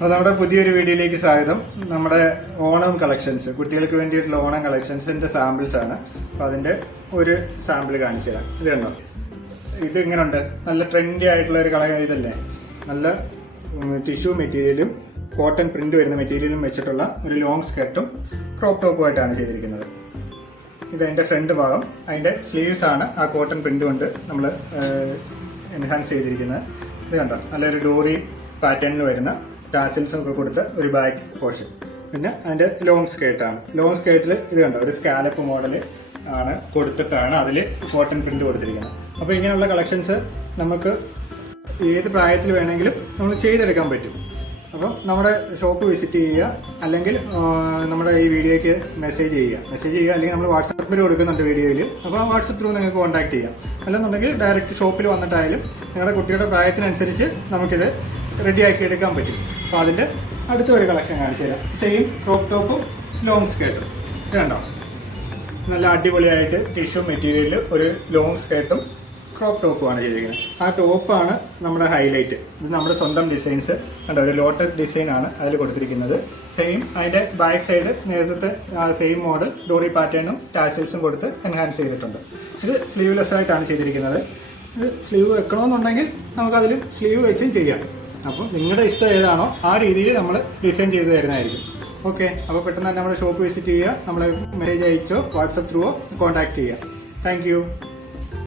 അപ്പോൾ നമ്മുടെ പുതിയൊരു വീഡിയോയിലേക്ക് സ്വാഗതം. നമ്മുടെ ഓണം കളക്ഷൻസ്, കുട്ടികൾക്ക് വേണ്ടിയിട്ടുള്ള ഓണം കളക്ഷൻസിന്റെ സാമ്പിൾസ് ആണ്. അപ്പോൾ അതിന്റെ ഒരു സാമ്പിൾ കാണിച്ചു തരാം. ഇത് കണ്ടോ, ഇത് ഇങ്ങനെയുണ്ട്. നല്ല ട്രെൻഡി ആയിട്ടുള്ള ഒരു കളർ. ഇതല്ലേ, നല്ല ടിഷ്യൂ മെറ്റീരിയലും കോട്ടൺ പ്രിന്റ് വരുന്ന മെറ്റീരിയലും വെച്ചിട്ടുള്ള ഒരു ലോങ് സ്കർട്ടും ക്രോപ്പ് ടോപ്പുമായിട്ടാണ് ചെയ്തിരിക്കുന്നത്. ഇതതിന്റെ ഫ്രണ്ട് ഭാഗം, അതിന്റെ സ്ലീവ്സ് ആണ് ആ കോട്ടൺ പ്രിന്റ് കൊണ്ട് നമ്മൾ എൻഹാൻസ് ചെയ്തിരിക്കുന്നത്. ഇത് കണ്ടോ, നല്ലൊരു ഡോറി പാറ്റേണിൽ വരുന്ന ടാസിൽസ് ഒക്കെ കൊടുത്ത ഒരു ബാക്ക് പോർഷൻ. പിന്നെ അതിന്റെ ലോങ് സ്കേർട്ടാണ്. ലോങ് സ്കേർട്ടിൽ ഇത് കണ്ടോ, ഒരു സ്കാലപ്പ് മോഡൽ ആണ് കൊടുത്തിട്ടാണ് അതിൽ കോട്ടൺ പ്രിന്റ് കൊടുത്തിരിക്കുന്നത്. അപ്പോൾ ഇങ്ങനെയുള്ള കളക്ഷൻസ് നമുക്ക് ഏത് പ്രായത്തിൽ വേണമെങ്കിലും നമ്മൾ ചെയ്തെടുക്കാൻ പറ്റും. അപ്പം നമ്മുടെ ഷോപ്പ് വിസിറ്റ് ചെയ്യുക, അല്ലെങ്കിൽ നമ്മുടെ ഈ വീഡിയോയ്ക്ക് മെസ്സേജ് ചെയ്യുക, അല്ലെങ്കിൽ നമ്മൾ വാട്സാപ്പിൽ കൊടുക്കുന്നുണ്ട് വീഡിയോയിൽ. അപ്പോൾ ആ വാട്സാപ്പ് ത്രൂ നിങ്ങൾക്ക് കോൺടാക്ട് ചെയ്യാം. അല്ലെന്നുണ്ടെങ്കിൽ ഡയറക്റ്റ് ഷോപ്പിൽ വന്നിട്ടായാലും നിങ്ങളുടെ കുട്ടിയുടെ പ്രായത്തിനനുസരിച്ച് നമുക്കിത് റെഡിയാക്കി എടുക്കാൻ പറ്റും. അപ്പോൾ അതിൻ്റെ അടുത്ത ഒരു കളക്ഷൻ കാണിച്ചു തരാം. സെയിം ക്രോപ്പ് ടോപ്പും ലോങ് സ്കേർട്ടും. ഇത് കണ്ടോ, നല്ല അടിപൊളിയായിട്ട് ടിഷ്യൂ മെറ്റീരിയലിൽ ഒരു ലോങ് സ്കേർട്ടും ക്രോപ്പ് ടോപ്പുമാണ് ചെയ്തിരിക്കുന്നത്. ആ ടോപ്പാണ് നമ്മുടെ ഹൈലൈറ്റ്. ഇത് നമ്മുടെ സ്വന്തം ഡിസൈൻസ് കണ്ടോ, ഒരു ലോട്ടസ് ഡിസൈനാണ് അതിൽ കൊടുത്തിരിക്കുന്നത്. സെയിം അതിൻ്റെ ബാക്ക് സൈഡ് നേരത്തെ സെയിം മോഡൽ ഡോറി പാറ്റേണും ടാസൽസും കൊടുത്ത് എൻഹാൻസ് ചെയ്തിട്ടുണ്ട്. ഇത് സ്ലീവ്ലെസ് ആയിട്ടാണ് ചെയ്തിരിക്കുന്നത്. ഇത് സ്ലീവ് വെക്കണമെന്നുണ്ടെങ്കിൽ നമുക്കതിൽ സ്ലീവ് വെച്ചും ചെയ്യാം. അപ്പം നിങ്ങളുടെ ഇഷ്ടം ഏതാണോ ആ രീതിയിൽ നമ്മൾ ഡിസൈൻ ചെയ്ത് തരുന്നതായിരിക്കും. ഓക്കെ, അപ്പോൾ പെട്ടെന്ന് തന്നെ നമ്മുടെ ഷോപ്പ് വിസിറ്റ് ചെയ്യുക, നമ്മളെ മെസ്സേജ് അയച്ചോ വാട്സപ്പ് ത്രൂവോ കോൺടാക്ട് ചെയ്യുക. താങ്ക്